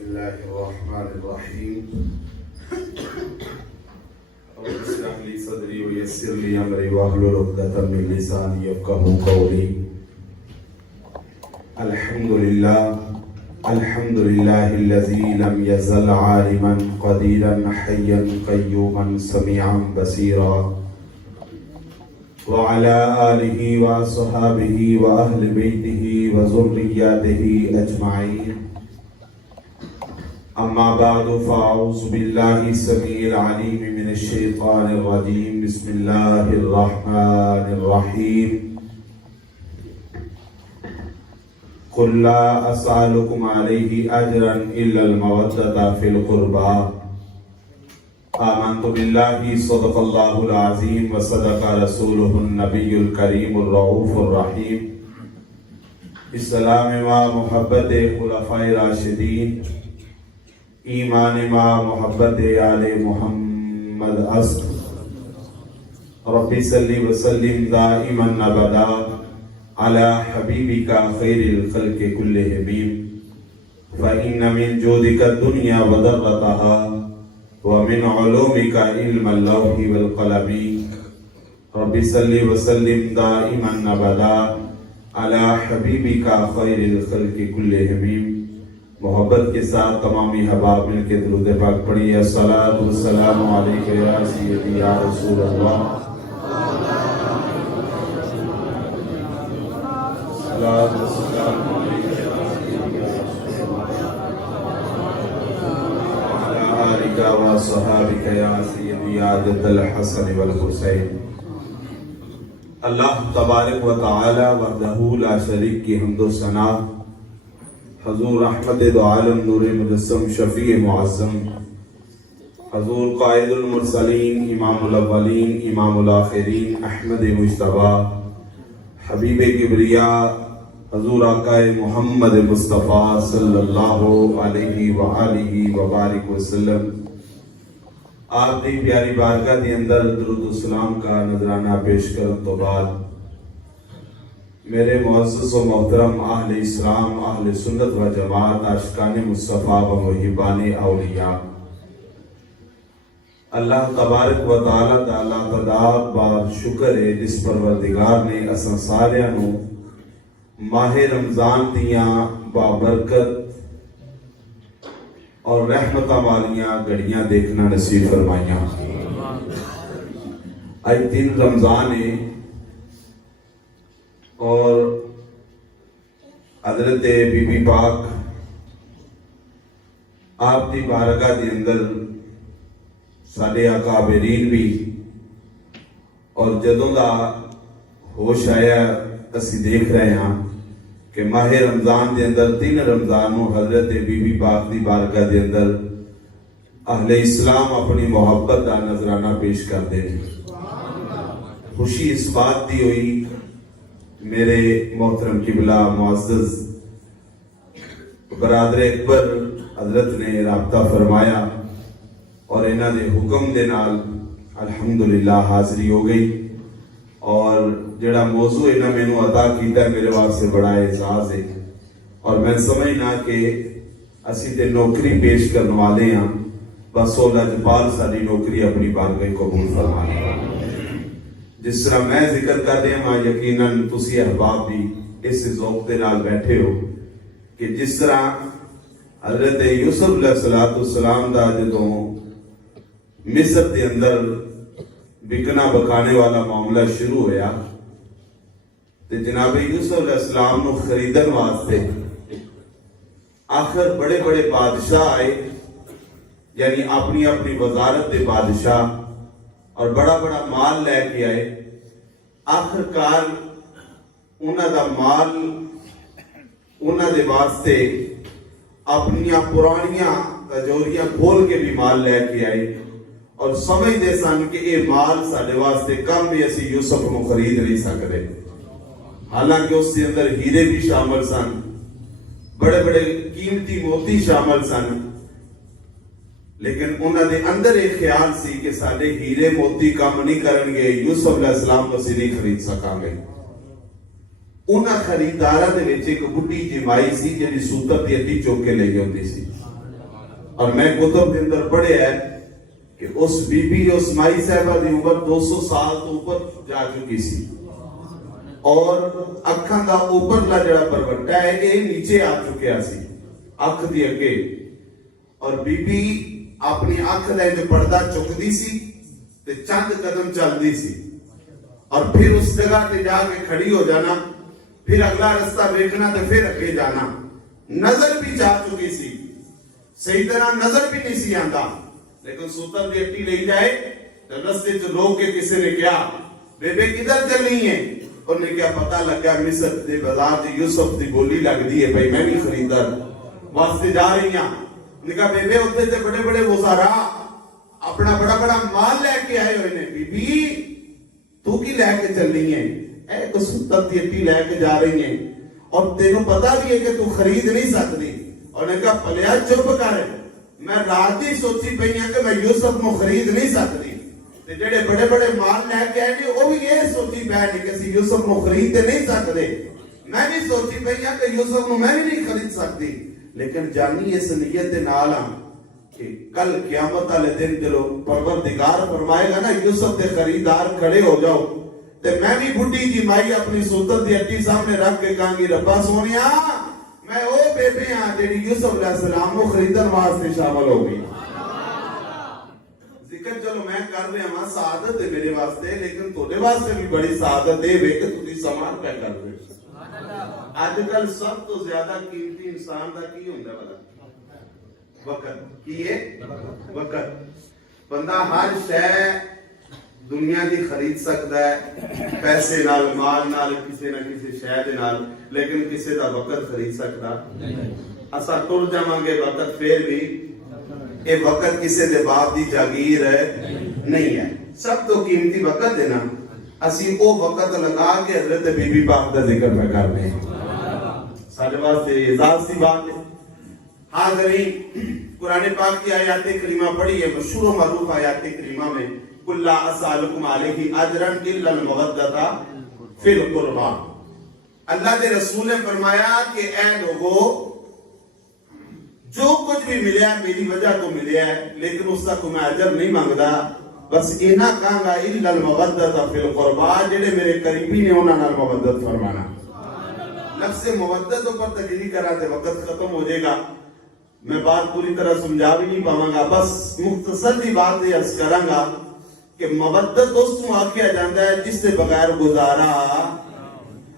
بسم الله الرحمن الرحيم رب اشرح لي صدري ويسر لي امري واحلل عقدة من لساني يفقهوا قولي الحمد لله الذي لم يزل عالما قديرا حيا قيوما سميعا بصيرا وعلى آله وصحابه وأهل بيته وذرياته أجمعين أما بعد فأعوذ بالله السميع العليم من الشيطان الرجيم بسم الله الرحمن الرحيم قل لا أسألكم عليه أجرا إلا المودة في القربى آمنت بالله صدق الله العظيم وصدق رسوله النبي الكريم الرؤوف الرحيم اسلام و محبت خلفائے راشدین ایمان ما محبت آل محمد اصل ربی صلی وسلم دائما ابدا على حبیبک خیر الخلق کلہم فإن من جودک الدنیا وضرتها ومن علومک علم اللوح والقلم ربی صلی وسلم دائما ابدا على حبیبک خیر الخلق کلہم۔ محبت کے ساتھ تمامی احباب مل کے درود پاک پڑھیے۔ الصلاۃ والسلام علیک یا سیدی یا رسول اللہ، الصلاۃ والسلام علیک یا سیدی یا رسول اللہ، وعلی آلک وصحابک یا سیدی یا جد الحسن والحسین۔ اللہ تبارک و تعالی وحدہ لا شریک کی حمد و ثنا، حضور رحمت دو عالم نور مجسم شفیع معظم، حضور قائد المرسلین امام الاولین امام الآخرین احمد مجتبیٰ حبیب کبریاء حضور آقا محمد مصطفیٰ صلی اللہ علیہ وآلہ وبارک وسلم، آپ دی پیاری بارگاہ دی اندر درود و سلام کا نذرانہ پیش کرن تو بعد میرے معزز و محترم اہل اسلام، اہل سنت و جماعت، عاشقان مصطفیٰ و محبان اولیاء، اللہ تبارک و تعالیٰ دا اللہ تعالیٰ بار شکر ہے جس پروردگار نے اساں ساریاں نو ماہ رمضان دیاں بابرکت اور رحمتہ والیاں گھڑیاں دیکھنا نصیب فرمائیاں۔ آج 3 رمضان ہے اور حضرت بی بی پاک آپ دی بارگاہ دی اندر ساڈے اکابرین بھی، اور جدوں دا ہوش آیا اسی دیکھ رہے ہاں کہ ماہ رمضان دے اندر 3 رمضان نو حضرت بی بی پاک دی بارگاہ دے اندر اہل اسلام اپنی محبت دا نذرانہ پیش کر دے۔ خوشی اس بات دی ہوئی میرے محترم قبلہ معزز برادر اکبر حضرت نے رابطہ فرمایا اور انہاں دے حکم دے نال الحمدللہ حاضری ہو گئی، اور جڑا موضوع انہاں میں نو عطا کیتا ہے میرے واسطے بڑا اعزاز ہے، اور میں سمجھنا کہ اسی تے نوکری پیش کرنے والے ہاں، بس اللہ جبال ساری نوکری اپنی بارگاہ قبول فرمائے۔ جس طرح میں ذکر کر رہے ہاں یقیناً تسی احباب بھی اس ذوق دے نال بیٹھے ہو کہ جس طرح حضرت یوسف علیہ السلام دا جدوں مصر دے اندر بکنا بکانے والا معاملہ شروع ہویا تے جناب یوسف علیہ السلام نو خریدن واسطے آخر بڑے بڑے بادشاہ آئے، یعنی اپنی اپنی وزارت دے بادشاہ، اور بڑا بڑا مال لے کے آئے۔ آخر کار انہاں دا مال انہاں دے واسطے اپنیاں پرانیاں تجوریاں کھول کے بھی مال لے کے آئے، اور سمجھدے سن کہ یہ مال ساڈے واسطے کم بھی اسی یوسف نو خرید نہیں سکتے، حالانکہ اس کے اندر ہیرے بھی شامل سن، بڑے بڑے قیمتی موتی شامل سن، لیکن انہاں دے اندر ایک خیال سی کہ ساڈے ہیرے موتی کام نہیں کرن گے، یوسف علیہ السلام کو اسی نہیں خرید سکاں گے۔ انہاں خریداراں دے وچ ایک بڈھی جی مائی سی جڑی سوتر دی ہڈی چوک کے لے ہوندی سی، اور میں کتب کے اندر پڑھے ہے کہ اس بی بی اس مائی صاحبہ دی عمر 200 سال تو اوپر جا چکی سی اور اکھاں دا اوپرلا جڑا پروٹا ہے یہ نیچے آ چکیا سی اکھ دی اگے اور بی بی اپنی اکھ دا جو پردہ چکدی سی تے چند قدم چلدی سی اور پھر اس جگہ تے جا کے کھڑی ہو جانا پھر اگلا رستہ دیکھنا تے پھر اگے جانا نظر بھی جا چکی سی صحیح طرح نظر بھی نہیں سی آندا لیکن ستر دی اٹی لے جائے تو رستے جو لوگ کے کسی نے کیا بیبے کدھر چلی ہیں انہوں نے کیا پتہ لگا مصر دے بازار جو یوسف دی بولی لگ دی ہے بھائی میں بھی خریدار واسطے جا رہی ہیں نے کہا بیبے ہوتے تھے بڑے بڑے وزراء اپنا بڑا بڑا مال لے کے آئے ہوئے نے بی بی تو کی لے کے چل رہی ہیں اے کو ستر دی اٹی لے کے جا رہی ہیں اور تینوں پتا بھی ہے کہ تو خرید نہیں سکتی اور نے کہا پلیا چپ کر میں رات ہی سوچی پئی ہوں کہ میں یوسف کو خرید نہیں سکتی تے جڑے بڑے بڑے مال لے کے آئے وہ بھی یہ سوچی پئی کہ اسی یوسف کو خرید نہیں سکتے میں بھی سوچی پئی ہوں کہ یوسف کو میں بھی نہیں خرید سکتی لیکن جانی اس نیت نال کہ کل قیامت والے دن جلو پروردگار فرمائے گا نا یوسف کے خریدار کھڑے ہو جاؤ تے میں بھی بڈھی جی مائی اپنی سوتر دی اٹی سامنے رکھ کے کہاں گی ربا سونیا میں او بیبے ہاں جیڑی یوسف علیہ السلام کو خریدن واسطے شامل ہو گئی ذکر چلو میں کر رہا ہوں سعادت ہے میرے واسطے لیکن تھوڑے واسطے بھی بڑی سعادت ہے کہ تسی سامان پہ کر رہے آج کل سب تو زیادہ قیمتی انسان دا کی ہوندا والا وقت کی ہے وقت بندہ ہر شے دنیا دی خرید سکتا ہے پیسے نال مال نال کسی نہ کسی شے دے نال لیکن کسی دا وقت خرید سکتا اسا ٹر جاواں گے وقت پھر بھی اے وقت کسی دے باپ دی جاگیر ہے نہیں ہے سب تو قیمتی وقت ہے نا اسی او وقت لگا کے حضرت بی بی پاک دا ذکر میں کر رہے ہیں سارے واسطے اعزاز کی بات ہے حاضرین قرآن پاک کی آیات کریمہ پڑھی ہے مشہور و معروف آیات کریمہ میں قُلْ لَا أَسْأَلُكُمْ عَلَيْهِ أَجْرًا إِلَّا الْمَوَدَّةَ فِي الْقُرْبَى اللہ کے رسول نے فرمایا کہ اے لوگو جو کچھ بھی ملیا میری وجہ تو ملیا ہے لیکن اس کا کوئی اجر نہیں مانگدا بس اینا کہاں گا إِلَّا الْمَوَدَّةَ فِي الْقُرْبَى جڑے میرے قریبی نے انہاں نال مودت فرمانا لفظ مودت پر تجلی کرا تے وقت ختم ہو جائے گا میں بات پوری طرح سمجھا بھی نہیں پاواں گا بس مختصر سی بات یہ عرض کراں گا کہ مودت اس کو آکھیا جاندا ہے جس سے بغیر گزارا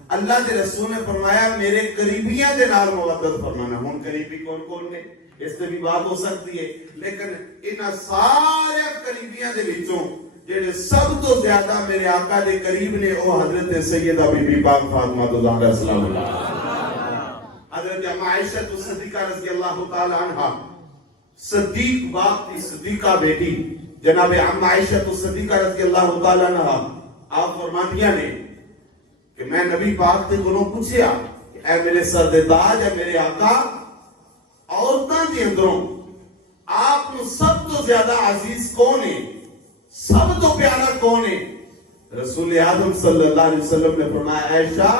اللہ کے رسول نے فرمایا میرے قریبیاں دے نال مودت فرمانا ہن قریبی کون کون نے اس سے بھی بات ہو سکتی ہے لیکن ان سارے قریبیاں دے وچوں جڑے سب تو زیادہ میرے آقا دے قریب نے وہ حضرت سیدہ بی بی پاک فاطمہ زہرا سلام اللہ حضرت عائشہ صدیقہ رضی اللہ تعالی عنہا صدیق باپ کی صدیقہ بیٹی جناب عم عائشہ صدیقہ رضی اللہ تعالی عنہ آپ فرماندیاں نے کہ میں نبی پاک سے گنوں پوچھیا کہ اے میرے سردار اے میرے آقا عورتاں دے اندروں آپ کو سب تو زیادہ عزیز کون ہے سب تو پیارا کون ہے رسول اعظم صلی اللہ علیہ وسلم نے فرمایا عائشہ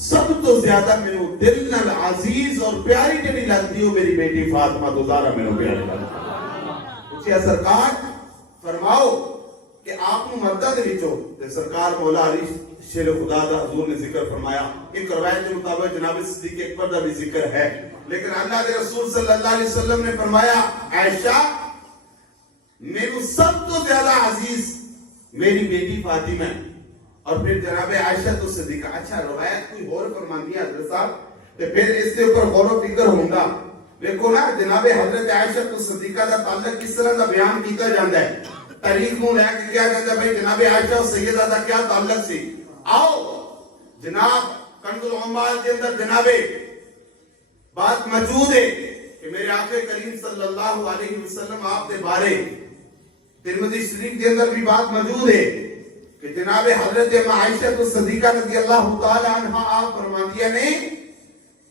سب تو زیادہ میرے دل نال عزیز اور پیاری جڑی لگتی ہو میری بیٹی فاطمہ زہرا میرے پیاری لگتی پوچھیا سرکار فرماؤ کہ آپ کو مردہ دے وچوں تے سرکار مولا علی شیر خدا دا حضور نے ذکر فرمایا ایک روایت کے مطابق جناب صدیق اکبر دا بھی ذکر ہے لیکن اللہ کے رسول صلی اللہ علیہ وسلم نے فرمایا عائشہ میرے سب تو زیادہ عزیز میری بیٹی فاطمہ ہے اور پھر جناب عائشہ تو صدیقہ اچھا روایت کوئی اور فرماندی ہے حضرت صاحب تے پھر اس کے اوپر غور و فکر ہوگا دیکھو نا جناب حضرت عائشہ تو صدیقہ دا تعلق کس طرح دا بیان کیتا جاندا ہے تاریخ میں لے کے کیا کہتا ہے بھائی جناب عائشہ اور سیدہ دا کیا تعلق سی آؤ جناب کنز العمال کے اندر جناب بات موجود ہے کہ میرے آقا کریم صلی اللہ علیہ وسلم آپ دے بارے ترمذی شریف کے اندر بھی بات موجود ہے کہ جناب حضرت عائشہ تو صدیقہ رضی اللہ تعالی عنہ آپ فرماندیاں نے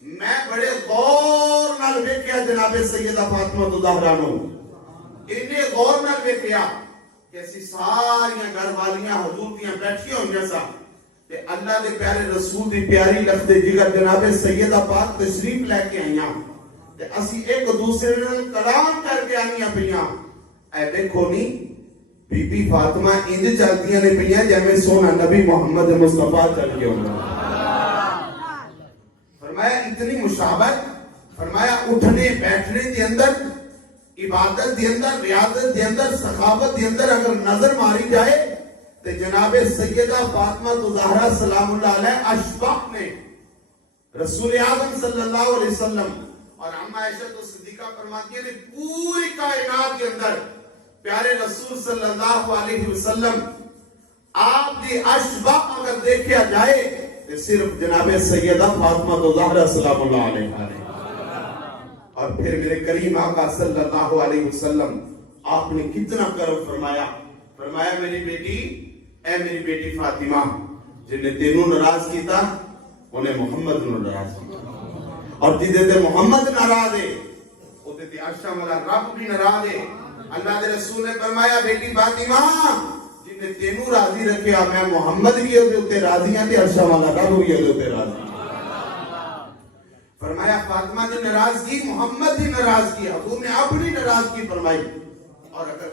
میں بڑے غور نال ویکھیا جناب سیدہ فاطمہ زہرا نو انہیں غور نال ویکھیا کہ اسی ساریاں گھر والیاں حضور دیاں بیٹھیاں ہوئیاں سا تے اللہ دے پیارے رسول دی پیاری لفظ جگر جناب سیدہ پاک تشریف لے کے آئیاں تے اسی ایک دوسرے نال کلام کر کے آنیاں پیاں. اے دیکھو نی بی بی فاطمہ انج چلدیاں نے پیاں جیویں سونا نبی محمد مصطفیٰ چل کے ہوندا. فرمایا اتنی مشابہت. فرمایا اٹھنے بیٹھنے کے اندر، عبادت کے اندر، ریاضت کے اندر، سخاوت کے اندر اگر نظر ماری جائے تو جناب سیدہ فاطمہ زہرا سلام اللہ علیہ اشباح نے رسول اعظم صلی اللہ علیہ وسلم اور اما عائشہ صدیقہ فرماتی ہیں پوری کائنات کے اندر پیارے رسول صلی اللہ علیہ وسلم آپ کی اشباح اگر دیکھا جائے تو صرف جناب سیدہ فاطمہ زہرا سلام اللہ علیہ. اور پھر میرے کریم آقا صلی اللہ علیہ وسلم آپ نے کتنا کرم فرمایا. فرمایا میری بیٹی، اے میری بیٹی فاطمہ، جن نے تینوں ناراض کیتا انہیں محمد نو ناراض کیتا، اور جدے تے محمد ناراض ہے اوتے تے عرش والا رب بھی ناراض ہے. اللہ دے رسول نے فرمایا بیٹی فاطمہ جن نے تینوں راضی رکھیا میں محمد بھی اوتے تے راضی ہاں تے عرش والا رب بھی اوتے تے راضی. فرمایا فاطمہ نے ناراضگی محمد کی ناراضگی، حضور نے اپنی ناراضگی فرمائی. اور اگر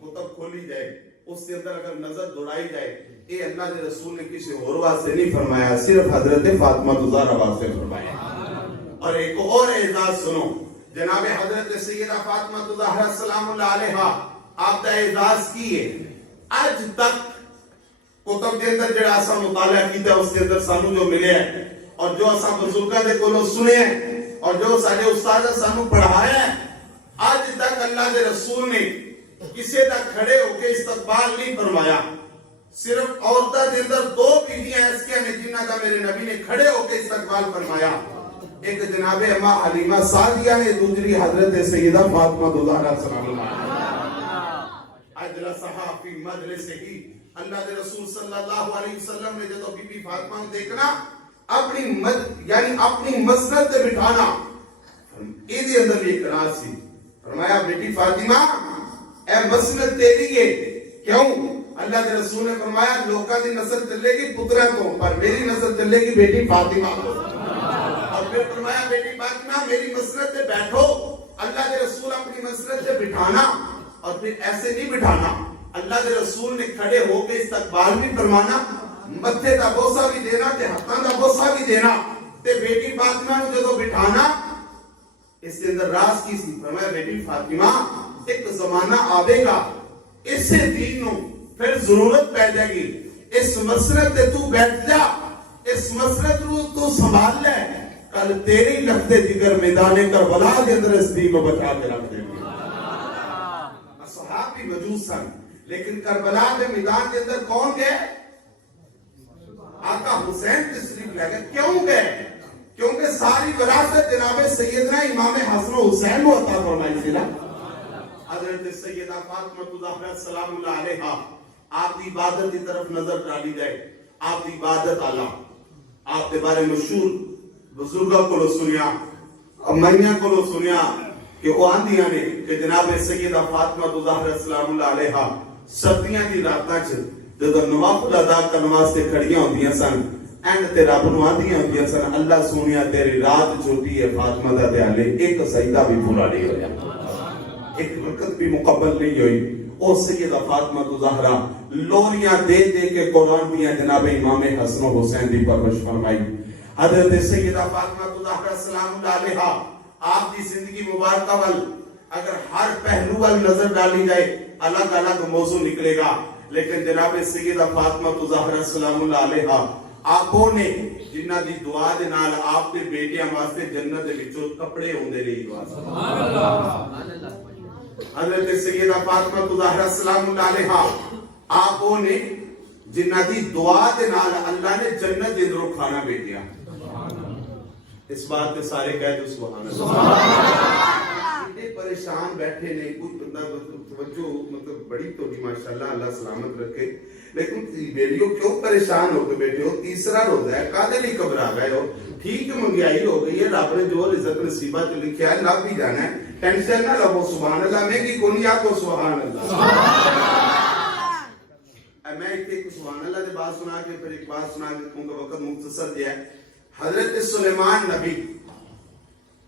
کتب کھولی جائے اس کے اندر اگر نظر دوڑائی جائے اے اللہ کے رسول نے کسی اور واسطے نہیں فرمایا، صرف حضرت فاطمہ زہرا واسطے فرمایا. اور ایک اور اعزاز سنو، جناب حضرت سیدہ فاطمہ زہرا سلام اللہ علیہ آپ کا اعزاز کیے اج تک کتب کے اندر جڑا اسا مطالعہ کیتا اس کے اندر سانو جو ملے ہے اور جو اساں بزرگاں دے کولوں سنے ہیں اور جو سارے استاد سانو پڑھایا ہے، آج تک اللہ کے رسول نے کسی دا کھڑے ہو کے استقبال نہیں فرمایا. صرف عورتاں دے اندر دو بیویاں ایسیاں نے جنہاں دا میرے نبی نے کھڑے ہو کے استقبال فرمایا. ایک جناب اما حلیمہ سعدیہ نے، دوسری حضرت سیدہ فاطمہ زہرا سلام اللہ علیہا. اجلسہا فی مجلس ہی، اللہ کے رسول صلی اللہ علیہ وسلم نے جدو بی بی فاطمہ کو دیکھنا اپنی مسند تے بٹھانا ایدی اندر یہ اقرار سی. فرمایا بیٹی فاطمہ اے مسند تیری ہے. کیوں؟ اللہ کے رسول نے فرمایا لوکاں دی نسل چلے گی پترا تو، پر میری نسل چلے گی بیٹی فاطمہ تو. اور پھر فرمایا بیٹی فاطمہ میری مسند تے بیٹھو. اللہ کے رسول اپنی مسند تے بٹھانا، اور پھر ایسے نہیں بٹھانا، اللہ کے رسول نے کھڑے ہو کے استقبال بھی فرمانا، متھے دا بوسہ بھی دینا تے ہاتھاں دا بوسہ بھی دینا. تے بیٹی فاطمہ نو جدو بٹھانا اس کے اندر راز کی سی. فرمایا بیٹی فاطمہ ایک زمانہ آوے گا اسے دین نو پھر ضرورت پہ جائے گی، اس مسرت تے تو بیٹھ جا، اس مسرت رو تو سنبھال لے، کل تیری لختے جگر میدان کربلا کے اندر اس دین کو بچا کے رکھ دیں گے. اصحابی موجود سن لیکن کربلا کے میدان کے اندر کون گئے؟ آقا حسین تشریف لے گئے. کیوں گئے؟ کیونکہ ساری وراثت جناب سیدنا امام حسن و حسین کو عطا فرمائی تھی نا. حضرت سیدہ فاطمہ زہرا سلام اللہ علیہا آپ کی عبادت کی طرف نظر ڈالی جائے. آپ کی عبادت آلہ، آپ کے بارے مشہور بزرگوں کو سنیا، امیاں کو سنیا کہ وہ آندیاں نے کہ جناب سیدہ فاطمہ زہرا سلام اللہ علیہا سردیاں کی راتاں چ جدو نوافل ادا کرنے واسطے کھڑیاں ہوندیاں سن، اینڈ تے رب نو آندیاں ہوندیاں سن اللہ سونیا تیری رات چھوٹی ہے فاطمہ دا تے ہلے ایک سجدہ بھی پورا نہیں ہویا، ایک رکعت بھی مقبل نہیں ہوئی. او سیدہ فاطمہ زہرا لوریاں دے دے کے قرآن دیاں جناب امام حسن و حسین دی پرورش فرمائی. حضرت سیدہ فاطمہ زہرا سلام اللہ علیہا آپ کی زندگی مبارکہ وال اگر ہر پہلو وال نظر ڈالی جائے الگ الگ موضوع نکلے گا، لیکن جناب سیدہ فاطمہ زہرا سلام اللہ علیہا آپوں نے جنہ دی دعا دے نال آپ کے بیٹیاں واسطے جنت دے وچوں کپڑے ہوندے رہی دعا. سبحان اللہ. حضرت سیدہ فاطمہ زہرا سلام اللہ علیہا آپوں نے جنہ دی دعا دے نال اللہ نے جنت دے اندروں کھانا بھیجیا. اس بات کے سارے کہہ دو سبحان اللہ. پریشان بیٹھے نہیں، کوئی بندہ توجہ مطلب بڑی تو بھی ماشاءاللہ اللہ سلامت رکھے، لیکن بیٹیوں کیوں پریشان ہو کے بیٹھے ہو؟ تیسرا روزہ ہے، کادے لیے گھبرا گئے ہو؟ ٹھیک منگیائی ہو گئی ہے، رب نے جو رزق نصیبہ جو لکھا ہے لب بھی جانا ہے، ٹینشن نہ لو. سبحان اللہ. میں کی کونی آپ کو سبحان اللہ. میں ایک سبحان اللہ سے بات سنا کے پھر ایک بات سنا کے کیونکہ وقت مختصر دیا ہے. حضرت سلیمان نبی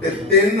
3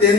3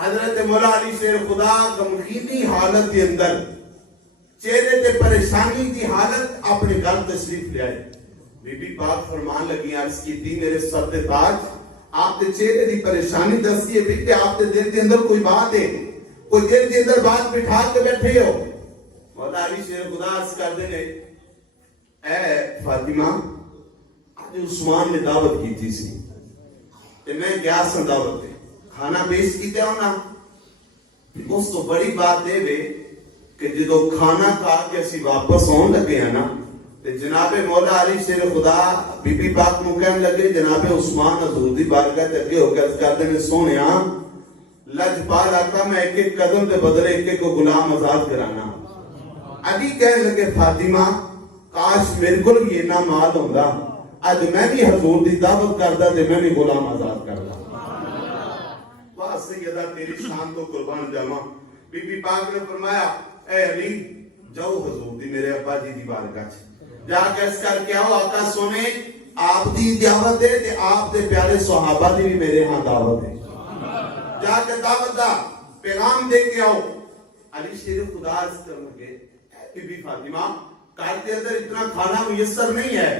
حضرت مولا علی شیر خدا غمگینی حالت کے اندر چہرے تے پریشانی کی حالت اپنے گھر تشریف لے آئے. بی بی پاک فرمان لگی عرض کی تھی میرے سر تے تاج آپ تے چہرے دی پریشانی دستی ہے بھی کہ آپ تے دل کے اندر کوئی بات ہے, کوئی دل کے اندر بات بٹھا کے بیٹھے ہو. مولا علی شیر خدا عرض کر دے نے اے فاطمہ آج عثمان نے دعوت کی تھی سی تے میں گیا سن دعوت تے کھانا پیش کیتے ہو نا. اس تو بڑی بات دے وے کہ جدو کھانا کھا کے اسی واپس آن لگے ہیں نا تے جناب مولا علی شیر خدا بی بی پاک نو کہنے لگے جناب عثمان حضور دی بارگاہ تے اگے ہو کے عرض کردے نے سونیا لجپال آقا میں ایک ایک قدم دے بدلے ایک ایک کو غلام آزاد کرانا. علی کہنے لگے فاطمہ کاش میرے کو بھی اتنا مال ہوندا اج میں بھی حضور دی دعوت کردا تے میں بھی غلام آزاد کردا. واہ سیدہ تیری شان تو قربان جاواں. بی بی پاک نے فرمایا اے علی جاؤ حضور دی میرے ابا جی دی بارگاہ چ جا کے اس کر کے آؤ آقا سونے آپ دی دعوت ہے تے آپ دے پیارے صحابہ دی بھی میرے ہاں دعوت ہے. جا کے دعوت دا پیغام دے کے آؤ. علی شیر خدا عرض کرنے لگے بی بی فاطمہ گھر کے اندر اتنا کھانا میسر نہیں ہے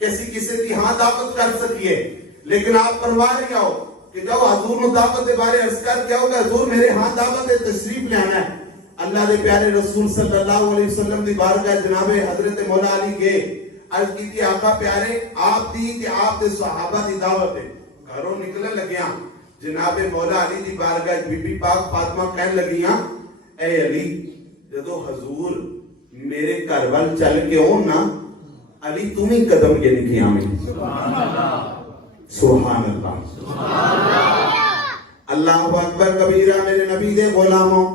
کسی کی ہاں دعوت کر سکیے, لیکن آپ پرواہ نہیں آؤ کہ جاؤ حضور نو دعوت دے بارے عرض کر کے آؤ کہ حضور میرے ہاں دعوت ہے تشریف لے آنا ہے. اللہ دے پیارے رسول صلی اللہ علیہ وسلم دی بارگاہ جناب حضرت مولا علی گئے عرض کی تھی آقا پیارے آپ دی کہ آپ دے صحابہ دی دعوت ہے. گھروں نکلنے لگیاں جناب مولا علی دی بارگاہ بی بی پاک فاطمہ کہنے لگیاں اے علی جدو حضور میرے گھر وال چل کے ہو نا علی تم ہی قدم کے نکیاں میں سبحان اللہ اللہ اکبر کبیرہ. میرے نبی دے غلاموں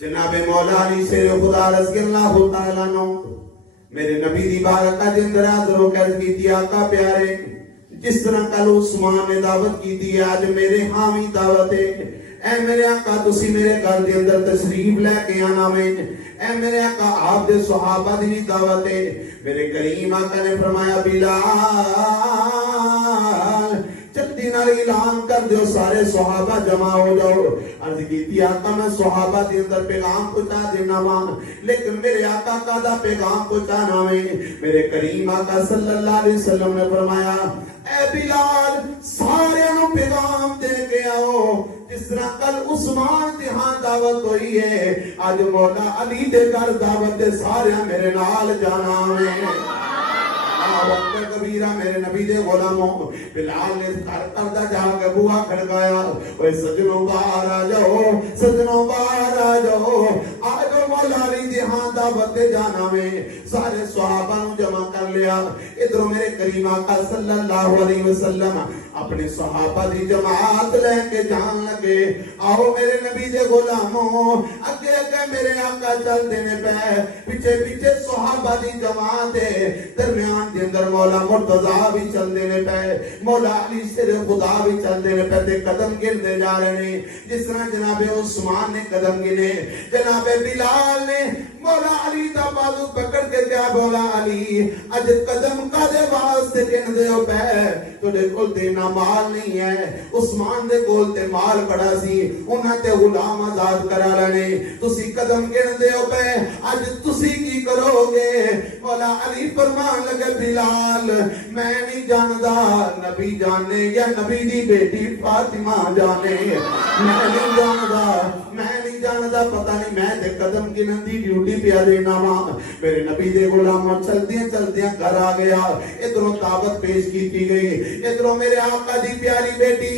جناب مولا علی شیر خدا رضی اللہ تعالیٰ عنہ میرے نبی دی بارگاہ دے اندر حاضر ہو کے کی تھی آقا پیارے جس طرح کل عثمان نے دعوت کی تھی آج میرے ہاں بھی دعوت ہے. اے میرے آقا تسی میرے گھر دے اندر تشریف لے کے آنا میں. اے میرے آقا آپ دے صحابہ دی دعوت ہے. میرے کریم آقا نے فرمایا بلال جلدی نال اعلان کر دیو سارے صحابہ جمع ہو جاؤ. عرض کیتی آقا میں صحابہ دے اندر پیغام پہنچا دینا مان لیکن میرے آقا کا دا پیغام پہنچانا میں. میرے کریم آقا صلی اللہ علیہ وسلم نے فرمایا اے بلال سارے نو پیغام دے کے آؤ جس طرح کل عثمان دی ہاں دعوت ہوئی ہے آج مولا علی دے گھر دعوت دے سارے میرے نال جانا ہے. وقت کبیرہ میرے نبی دے غلاموں بلال نے کردہ جا کے بوا کھڑکایا اوے سجنوں باہر آ جاؤ سجنوں باہر آ جاؤ آج مولا علی دی ہاں دعوت دے جانا میں. سارے صحابہ نو جمع کر لیا. ادھر میرے کریم آقا صلی اللہ علیہ وسلم اپنے صحابہ دی جماعت لے کے جان لگے. آؤ میرے نبی دے غلاموں اگے اگے میرے آقا چل دینے پہ پیچھے پیچھے صحابہ دی جماعت ہے. درمیان دے اندر مولا مرتضیٰ بھی چل دینے پہ مولا علی شیر خدا بھی چل دینے پہ تے قدم گرتے جا رہے ہیں جس طرح جناب عثمان نے قدم گنے. جناب بلال نے مولا علی دا بازو پکڑ کے کیا بولا علی اج قدم کا دے واسطے گن دے ہو پہ تھوڑے کول تے نہ مال نہیں ہے. عثمان دے کول تے مال بڑا سی انہاں تے غلام آزاد کرا رہے تسی قدم گن دے ہو پہ اج تسی کی کرو گے. مولا علی فرمان لگے بلال میں نہیں جاندا نبی جانے یا نبی دی بیٹی فاطمہ جانے میں نہیں جاندا پتہ نہیں میں تے قدم گنن دی ڈیوٹی پیا دینا وا. میرے نبی دے غلاموں چلدیاں چلدیاں گھر آ گیا. ادھروں دعوت پیش کی گئی ادھروں میرے آقا دی پیاری بیٹی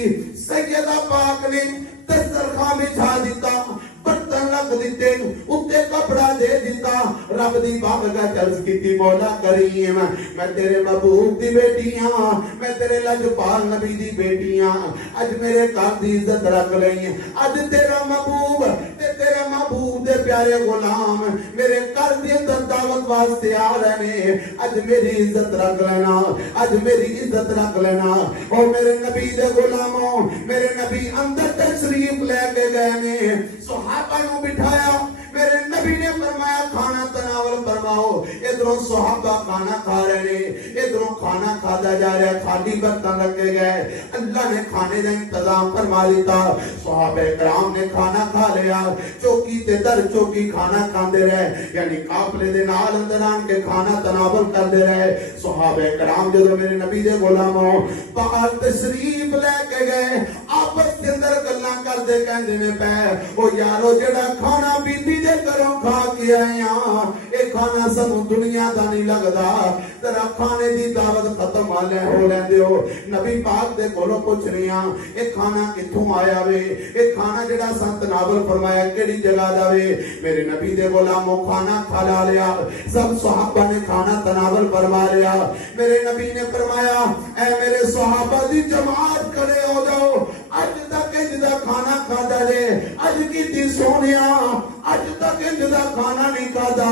سیدہ پاک نے دسترخوان بچھا دیتا برتن رکھ دیتے اتے کپڑا دے دیتا. رب دی بارگاہ عرض کیتی مولا کریم میں تیرے محبوب دی بیٹی ہاں میں تیرے لجپال نبی دی بیٹی ہاں اج میرے گھر دی عزت رکھ لئی اج تیرا محبوب تے تیرا محبوب دے پیارے غلام میرے گھر دی اندر دعوت واسطے آ رہے ہیں اج میری عزت رکھ لینا اج میری عزت رکھ لینا. اور میرے نبی دے غلاموں میرے نبی اندر تشریف لے کے گئے نے صحابہ نو بٹھایا. میرے نبی نے فرمایا کھانا تناول فرماؤ. ادھروں صحابہ کھانا کھا رہے ہیں، ادھروں کھانا کھادا جا رہا ہے، خالی برتن رکھے گئے، اللہ نے کھانے کا انتظام فرما دیتا، صحابہ کرام نے کھانا کھا لیا، چوکی تے در چوکی کھانا کھاندے رہے، یعنی قافلے دے نال اندر آن کے کھانا تناول کردے رہے۔ صحابہ کرام جدو میرے نبی دے غلاموں باہر تشریف لے کے گئے، آپس کے اندر گلاں کردے کہندے نے پے او یارو جڑا کھانا بی بی دے گھروں کھا کے آئے ہاں، اے کھانا سانو دنیا دا نہیں لگدا، ذرا کھانے دی دعوت ختم والے ہو لیندے ہو۔ نبی پاک دے کولوں پوچھ رہی ہاں اے کھانا کتھوں آیا وے، اے کھانا جڑا سنت ناول فرمایا کیڑی جگہ دا وے؟ میرے نبی دے غلاموں کھانا کھا لیا، سب صحابہ نے کھانا تناول فرما لیا۔ میرے نبی نے فرمایا اے میرے صحابہ دی جماعت کھڑے ہو جاؤ، اج تک جدا کھانا کھادا جے، اج کی سونیا اج تک جدا کھانا نہیں کھادا۔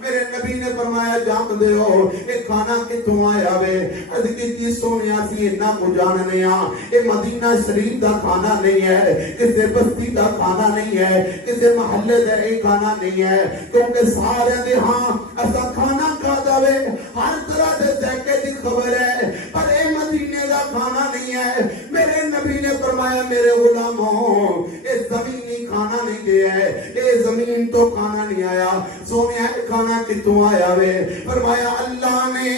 میرے نبی نے فرمایا جان دے ہو اے کھانا کتوں آیا وے؟ اج کی سونیا سی اتنا کو جاننے ہاں، اے مدینہ شریف دا کھانا نہیں ہے، کسے بستی دا کھانا نہیں ہے، کسے محلے دا اے کھانا نہیں ہے، کیونکہ سارے دے ہاں ایسا کھانا کھادا وے، ہر طرح دے ذائقے دی خبر ہے، پر اے مدینے دا کھانا نہیں ہے۔ میرے نبی نے فرمایا میرے غلاموں اے زمینی کھانا نہیں گیا ہے، اے زمین تو کھانا نہیں آیا، سونیا کھانا کتوں آیا وے؟ فرمایا اللہ نے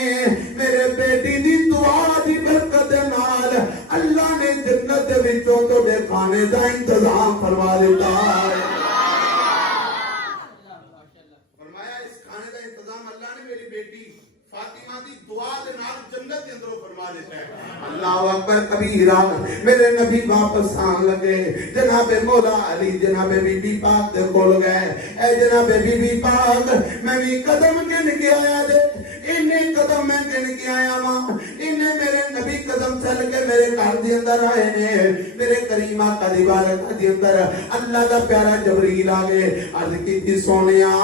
میرے بیٹی دی دعا دی برکت نال اللہ نے جنت وچوں تو دے کھانے دا انتظام فرما دیتا ہے۔ فرمایا اس کھانے دا انتظام اللہ نے میری بیٹی فاطمہ دی دعا دے نال جنت دے اندروں فرما دیتا ہے۔ اللہ اکبر کبیرہ۔ میرے نبی واپس آن لگے، جناب مولا علی جناب بی بی پاک دے کول گئے، اے جناب بی بی پاک میں بھی قدم گن کے آیا دے، انہیں قدم میں گن کے آیا ماں، انہیں میرے نبی قدم چل کے میرے گھر دے اندر آئے نے، میرے کریم آقا دی بارگاہ دے اندر اللہ دا پیارا جبریل آ گئے، عرض کی سونیا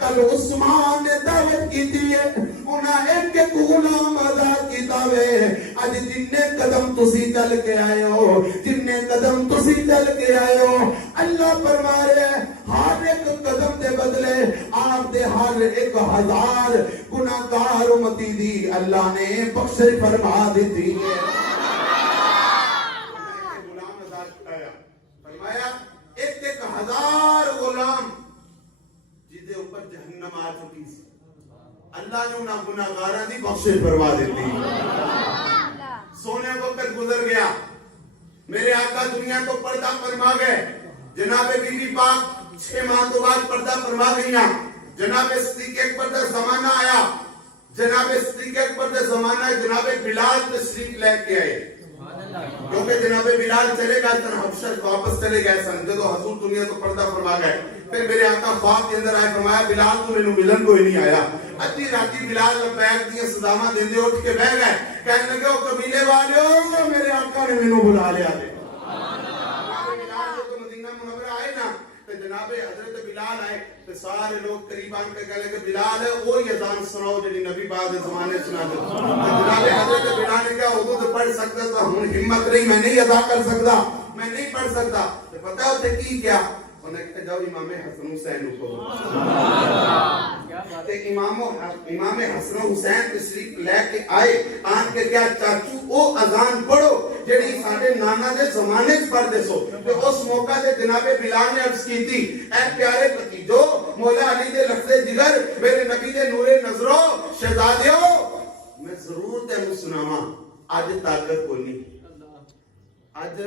کل عثمان نے دعوت کی دی ہے، انہاں ایک ایک غلام آزاد کیتا وے، اج جننے قدم تسی چل کے آئے ہو، جننے قدم تسی چل کے آئے ہو، اللہ فرما رہے ہیں ہر ایک قدم دے بدلے آپ دے ہر ایک ہزار گناہگار امتی دی اللہ نے بخشش فرما دیتی ہے۔ غلام آزاد کرایا، فرمایا ایک ایک ہزار غلام جس دے اوپر جہنم آ چکی سی، اللہ نے انہاں گناہگاراں دی بخشش فرما دیتی۔ سونے وقت گزر گیا، میرے آقا دنیا کو پردہ فرما گئے، جناب بی بی پاک 6 ماہ تو بعد پردہ فرما گئیاں، جناب صدیق اکبر دا زمانہ آیا، جناب صدیق اکبر دا زمانہ جناب بلال تشریف لے کے آئے، کیونکہ جناب بلال چلے گئے تن حبشہ واپس چلے گئے سن، جدو حضور دنیا تو پردہ فرما گئے، پھر میرے آقا خواب کے اندر آئے، فرمایا بلال تو مینوں ملن کوئی نہیں آیا۔ ادھی راتی بلال لبیک دیاں صداواں دیندے اٹھ کے بیٹھ گئے، کہنے لگے او قبیلے والو میرے آقا نے مینوں بلا لیا ہے۔ جناب حضرت بلال آئے تو سارے لوگ قریب آن کے کہنے کہ بلال ہے وہی اذان سناؤ جنہی نبی بعد زمانے سنا دے۔ جناب حضرت بلال نے کہا اردو تو پڑھ سکتا تھا، ہوں ہمت نہیں، میں نہیں ادا کر سکتا، میں نہیں پڑھ سکتا۔ تو پتہ ہوتے کی کیا؟ انہیں کہا جاؤ امام حسن حسین کو، امام حسن حسین تشریف لے کے آئے، آن کے کیا چاچو او اذان پڑھو جڑی ساڈے نانا دے زمانے چ پڑھدے سو۔ تے اس موقع تے جناب بلال نے عرض کی تھی اے پیارے بھتیجو مولا علی دے لفظ جگر میرے نبی دے نور نظرو شہزادیو میں ضرور تینوں سناواں، اج طاقت کوئی نہیں، اج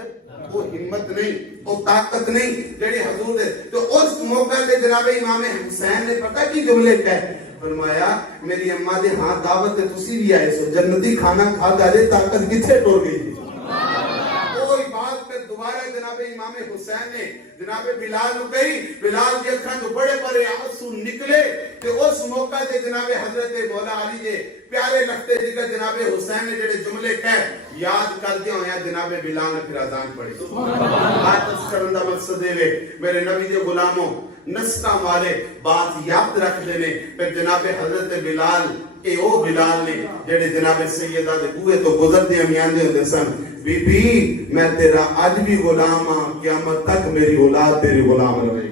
وہ ہمت نہیں، وہ طاقت نہیں جڑی حضور دے۔ تو اس موقع تے جناب امام حسین نے پتہ کی جملے کہے، فرمایا میری اماں دے ہاں دعوت تے تسی بھی آئے سو، جنتی کھانا کھا گئے، طاقت کتھے ٹر گئی؟ وہی بات پہ دوبارہ جناب امام حسین نے جناب بلال نو کہی، بلال دی اکھاں تو بڑے بڑے آنسو نکلے، تے اس موقع تے جناب حضرت مولا علی دے پیارے لگتے جگر جناب حسین نے جڑے جملے کہے یاد کر دیا ہویا جناب بلال نے پھر اذان پڑھی۔ بات اس کرن دا مقصد ہے میرے نبی دے غلاموں نسکاں والے بات یاد رکھ لینے، پھر جناب حضرت بلال اے او بلال نے جڑے جناب سیدہ دے بوئے تو گزرتے امیان دے ہوتے سن، بی بی میں تیرا آج بھی غلام ہاں، قیامت تک میری اولاد تیری غلام رہے گی۔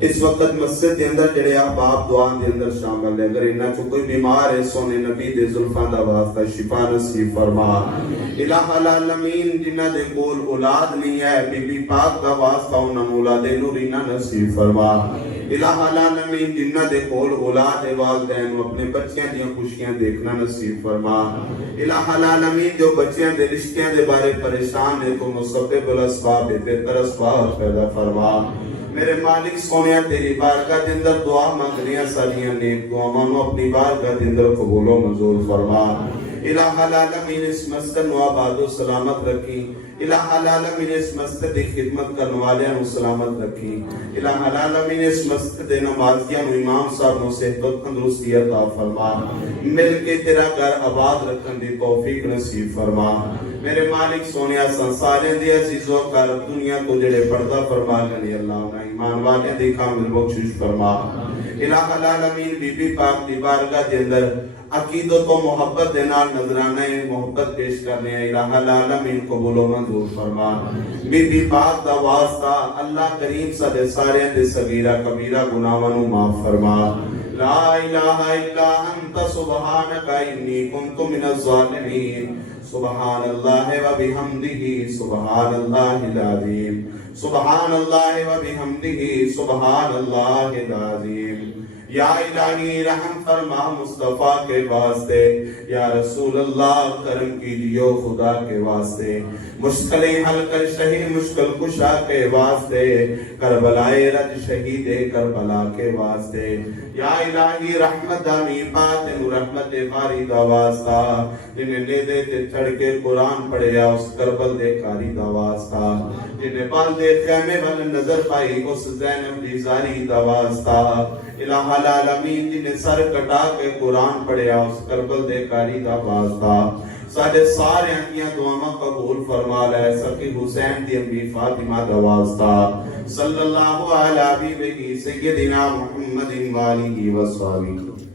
اس وقت مسجد دے اندر جڑے احباب دعا دے اندر شامل ہے، اگر انہاں چ کوئی بیمار ہے سونے نبی دے زلفاں دا واسطہ شفا نصیب فرما۔ الہ العالمین جنہاں دے کول اولاد نہیں ہے، بی بی پاک دا واسطہ انہاں نوں اولاد نورینہ نصیب فرما۔ الہ العالمین جنہاں دے کول اولاد والدین نوں اپنے بچیاں دیاں خوشیاں دیکھنا نصیب فرما۔ الہ العالمین جو بچیاں دے رشتیاں دے بارے پریشان ہے تو مسبب الاسباب بہتر اسباب پیدا فرما۔ میرے مالک سونیا تیری بارگاہ دے اندر دعا مانگنیاں ساریاں نیک دعاواں نوں اپنی بارگاہ دے اندر قبول و منظور فرما۔ الہ العالمین اس مسجد نو آباد و سلامت رکھی، الہ العالمین اس مسجد دی خدمت کرنے والیاں نو سلامت رکھی، الہ العالمین اس مسجد دے نمازیاں نو امام صاحب نو صحت و تندرستی عطا فرما، مل کے تیرا گھر آباد رکھن دی توفیق نصیب فرما۔ میرے مالک سونیا سنساریاں دی عزیزوں کر دنیا کو جڑے پردہ فرما گنی اللہ انہاں ایمان والے دی کامل بخشش فرما۔ الہ العالمین بی بی پاک دی بارگاہ دے اندر عقیدت و محبت دے نال نظرانے محبت پیش کرنے ہیں، الہ العالمین قبول و منظور فرما۔ بی بی پاک دا واسطہ اللہ کریم سدے سارے دے صغیرہ کبیرہ گناہاں نوں معاف فرما۔ لا الہ الا انت سبحانک انی کنت من الظالمین۔ سبحان اللہ و بحمدہ سبحان اللہ العظیم، سبحان اللہ و بحمدہ سبحان اللہ العظیم۔ یا الہی رحم فرما مصطفیٰ کے واسطے، یا رسول اللہ کرم کیجیو خدا کے واسطے، مشکلیں حل کر شہید مشکل کشا کے واسطے، کربلائے رج شہید کربلا کے واسطے۔ یا الہی رحمت دامی پاتن رحمت باری دا واسطہ، جنہیں نیدے تے چڑھ کے قرآن پڑھیا اس کربل دے کاری دا واسطہ، جنہیں باندے خیمے وال نظر پائی اس زینب دی زاری دا واسطہ، الہ العالمین جنہیں سر کٹا کے قرآن پڑھیا اس کربل دے کاری دا واسطہ، سارے سارے انکیاں دعاواں قبول فرما لے سکی حسین دی امی فاطمہ دا واسطہ، صلی اللہ علیہ وسلم سیدنا محمد وآلہ وصحبہ۔